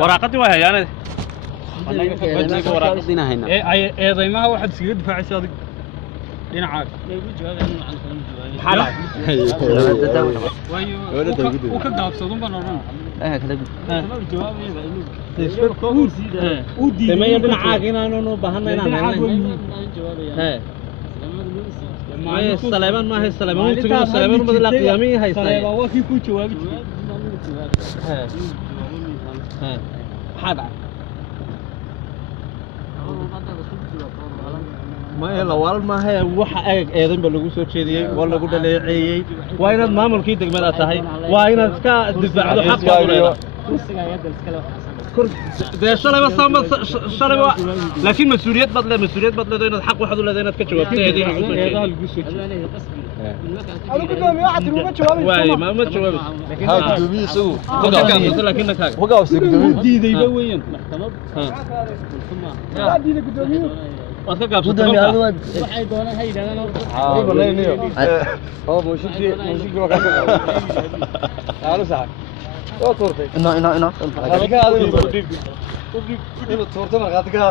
waraaqadii way hayaan eedaymaha waxaad iskaga difaacaysa adig dhinacaaga uu ka gaabsadun baan odhan damaya dhinacaaga inaanu baahana inaan سليمان ما هي سليمان تقول سليمان بدل قيامي هي سليمان وفي كل جواب حاضر ما هي لوال ما هي waxa eedan ba lagu soo jeediyay oo lagu dhaleeceeyay waa inaad maamulkii degmada tahay waa inaad ka difaacdo xaqaaga شلبا صامت شلبا لكن مسؤوليات بدله إنه الحق واحد ولا إنه تكتشف هذه أنا قدامي واحد ما تشوفه واي ما تشوفه هاي قدامي سو لكنك هاك وقاوس قدامي دي يبوين لا دي قدامي وأتذكر قدامي هذا waxay doonaan hay yiraahdaan oo muusikii waxa ka qaado sax oo toortay ina adiga adiga udib udib inuu toorto markaad ka